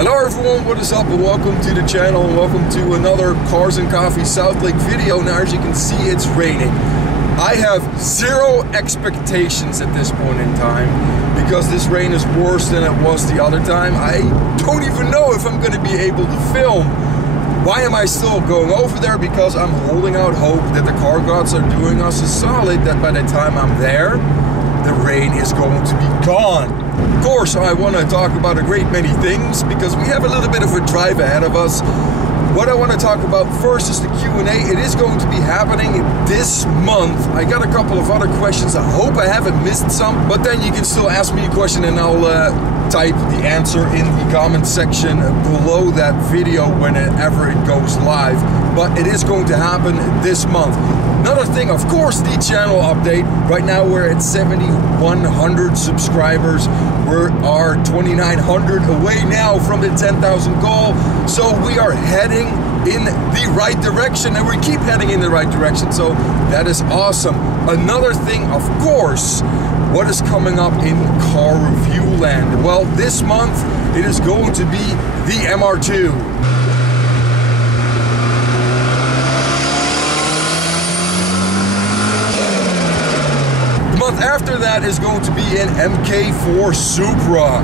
Hello everyone, what is up and welcome to the channel and welcome to another Cars and Coffee Southlake video. Now as you can see, it's raining. I have zero expectations at this point in time because this rain is worse than it was the other time. I don't even know if I'm going to be able to film. Why am I still going over there? Because I'm holding out hope that the car gods are doing us a solid, that by the time I'm there, the rain is going to be gone. Of course, I want to talk about a great many things because we have a little bit of a drive ahead of us. What I want to talk about first is the Q&A. It is going to be happening this month. I got a couple of other questions. I hope I haven't missed some, but then you can still ask me a question and I'll type the answer in the comment section below that video whenever it goes live. But it is going to happen this month. Another thing, of course, the channel update. Right now we're at 7,100 subscribers. We are 2,900 away now from the 10,000 goal. So we are heading in the right direction and we keep heading in the right direction. So that is awesome. Another thing, of course, what is coming up in car review land? Well, this month it is going to be the MR2. After that is going to be an MK4 Supra.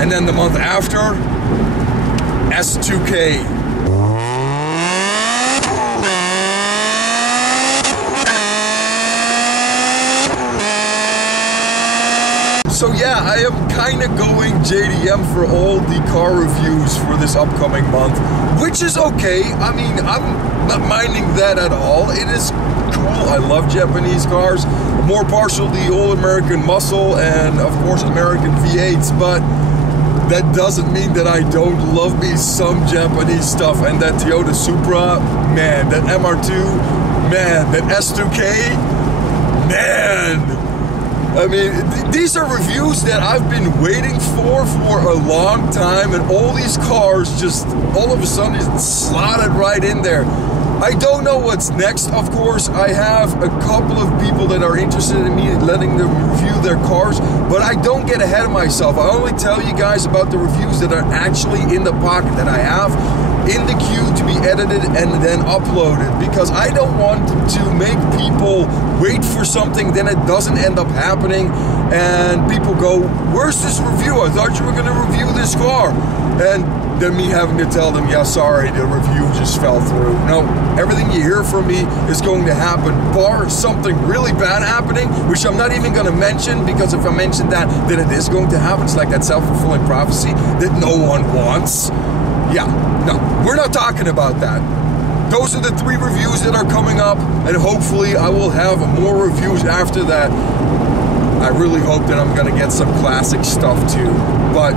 And then the month after, S2K. So yeah, I am kind of going JDM for all the car reviews for this upcoming month, which is okay. I mean, I'm not minding that at all. It is cool. I love Japanese cars. I'm more partial to the old American muscle and of course American V8s, but that doesn't mean that I don't love me some Japanese stuff. And that Toyota Supra, man, that MR2, man, that S2K, man. I mean, these are reviews that I've been waiting for a long time, and all these cars just all of a sudden just slotted right in there. I don't know what's next, of course. I have a couple of people that are interested in me letting them review their cars, but I don't get ahead of myself. I only tell you guys about the reviews that are actually in the pocket, that I have in the queue to be edited and then uploaded, because I don't want to make people wait for something, then it doesn't end up happening, and people go, where's this review? I thought you were going to review this car. And then me having to tell them, yeah, sorry, the review just fell through. No, everything you hear from me is going to happen, bar something really bad happening, which I'm not even going to mention, because if I mention that, then it is going to happen. It's like that self-fulfilling prophecy that no one wants. Yeah, no, we're not talking about that. Those are the 3 reviews that are coming up, and hopefully I will have more reviews after that. I really hope that I'm going to get some classic stuff too, but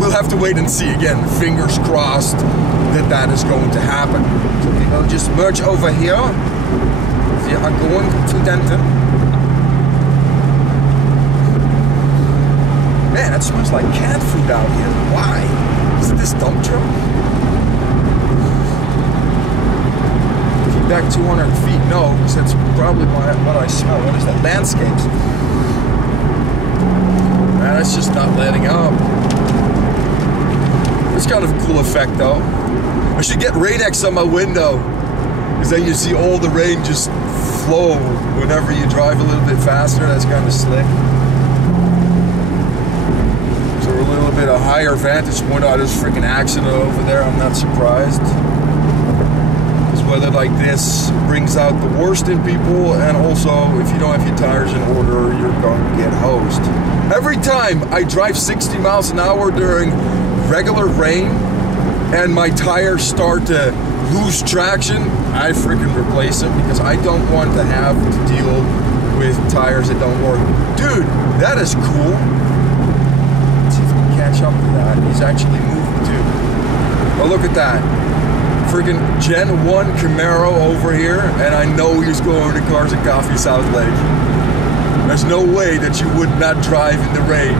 we'll have to wait and see. Again, fingers crossed that that is going to happen. So we will just merge over here. We are going to Denton. Man, it smells like cat food out here. Why? Is it this dump truck? Keep back 200 feet. No, because that's probably what I smell. What is that? Landscapes. Man, it's just not letting up. It's kind of a cool effect though. I should get Rain-X on my window, because then you see all the rain just flow whenever you drive a little bit faster. That's kind of slick. So a little bit of higher vantage point. Oh, there's a freaking accident over there. I'm not surprised. Because weather like this brings out the worst in people, and also if you don't have your tires in order, you're going to get hosed. Every time I drive 60 miles an hour during regular rain and my tires start to lose traction, I freaking replace them, because I don't want to have to deal with tires that don't work. Dude, that is cool. Let's see if we can catch up to that. He's actually moving too. Oh, look at that. Freaking Gen 1 Camaro over here, and I know he's going to Cars and Coffee Southlake. There's no way that you would not drive in the rain.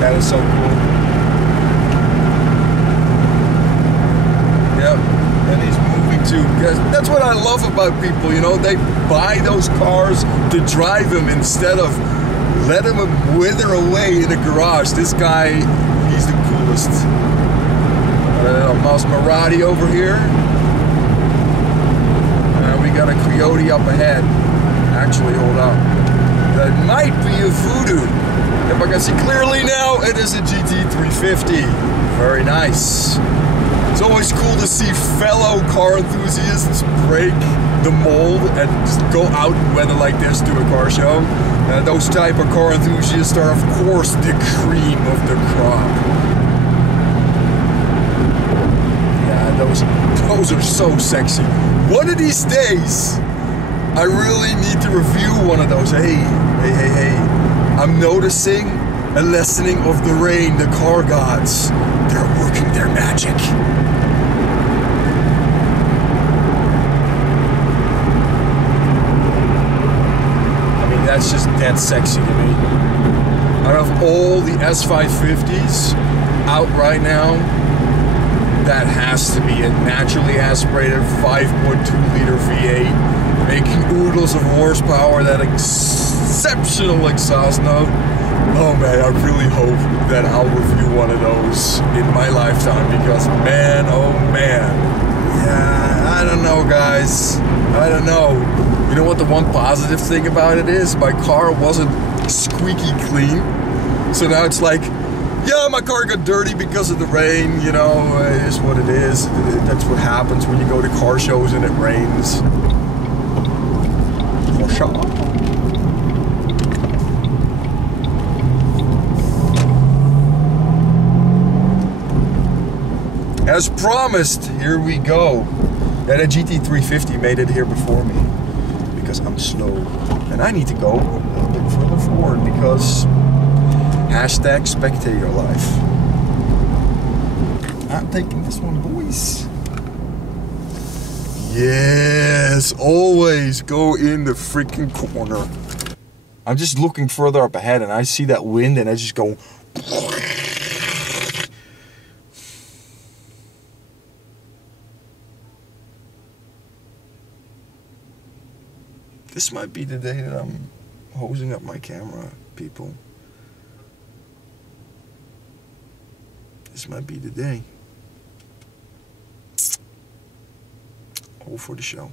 That is so cool. Yep, and he's moving too. Because that's what I love about people, you know, they buy those cars to drive them instead of letting them wither away in a garage. This guy, he's the coolest. Maserati over here. We got a Coyote up ahead. Actually, hold up. That might be a Voodoo. If I can see clearly now, it is a GT350. Very nice. It's always cool to see fellow car enthusiasts break the mold and just go out in weather like this to a car show. Those type of car enthusiasts are, of course, the cream of the crop. Yeah, those are so sexy. One of these days, I really need to review one of those. Hey. I'm noticing a lessening of the rain. The car gods, they're working their magic. I mean, that's just that sexy to me. Out of all the S550s out right now, that has to be a naturally aspirated 5.2-liter V8, making oodles of horsepower, that exceptional exhaust note. Oh man, I really hope that I'll review one of those in my lifetime, because man, oh man. Yeah, I don't know, guys. I don't know. You know what the one positive thing about it is? My car wasn't squeaky clean. So now it's like, yeah, my car got dirty because of the rain, you know, it is what it is. That's what happens when you go to car shows and it rains. For sure. As promised, here we go. And a GT350 made it here before me, because I'm slow. And I need to go a little bit further forward, because hashtag spectator life. I'm taking this one, boys. Yes, always go in the freaking corner. I'm just looking further up ahead and I see that wind and I just go. This might be the day that I'm hosing up my camera, people. This might be the day. All for the show.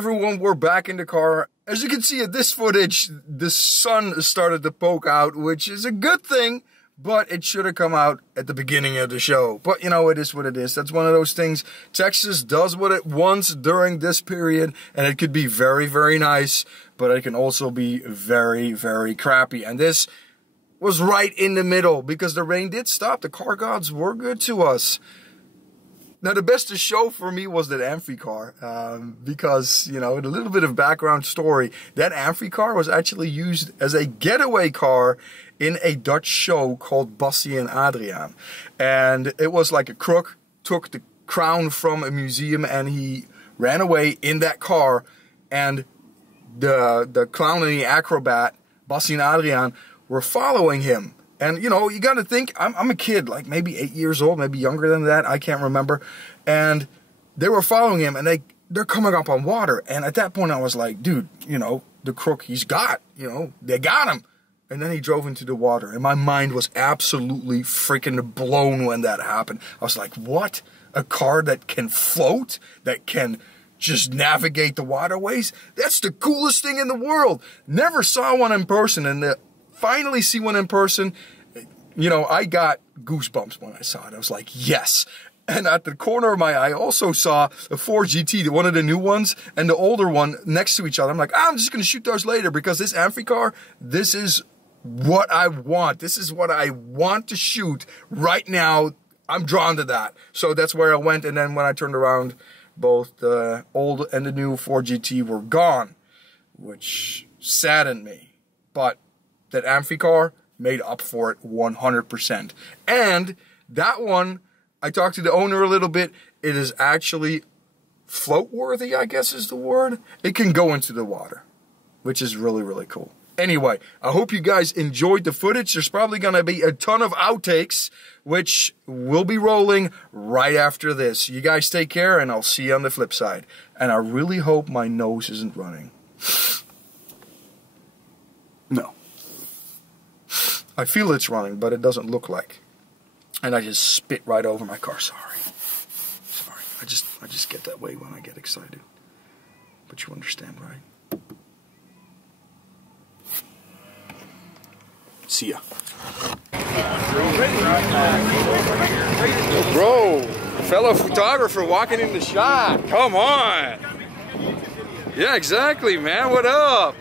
everyone, we're back in the car. As you can see at this footage, the sun started to poke out, which is a good thing, but it should have come out at the beginning of the show. But, you know, it is what it is. That's one of those things. Texas does what it wants during this period, and it could be very, very nice, but it can also be very, very crappy. And this was right in the middle, because the rain did stop. The car gods were good to us. Now, the best to show for me was that Amphicar, because, you know, a little bit of background story, that Amphicar was actually used as a getaway car in a Dutch show called Bassie and Adriaan. And it was like a crook took the crown from a museum and he ran away in that car, and the clown and the acrobat, Bassie and Adriaan, were following him. And, you know, you got to think, I'm a kid, like maybe 8 years old, maybe younger than that, I can't remember. And they were following him, and they're coming up on water. And at that point, I was like, dude, you know, the crook, they got him. And then he drove into the water. And my mind was absolutely freaking blown when that happened. I was like, what? A car that can float? That can just navigate the waterways? That's the coolest thing in the world. Never saw one in person, and finally see one in person, you know, I got goosebumps when I saw it. I was like, yes. And at the corner of my eye, I also saw a 4GT, one of the new ones, and the older one next to each other. I'm like, I'm just going to shoot those later, because this Amphicar, this is what I want. This is what I want to shoot right now. I'm drawn to that. So that's where I went. And then when I turned around, both the old and the new 4GT were gone, which saddened me. But that Amphicar made up for it 100%. And that one, I talked to the owner a little bit. It is actually float worthy, I guess is the word. It can go into the water, which is really, really cool. Anyway, I hope you guys enjoyed the footage. There's probably going to be a ton of outtakes, which will be rolling right after this. You guys take care, and I'll see you on the flip side. And I really hope my nose isn't running. No. I feel it's running, but it doesn't look like. And I just spit right over my car. Sorry. I just get that way when I get excited. But you understand, right? See ya. Bro, fellow photographer walking in the shot. Come on. Yeah, exactly, man. What up?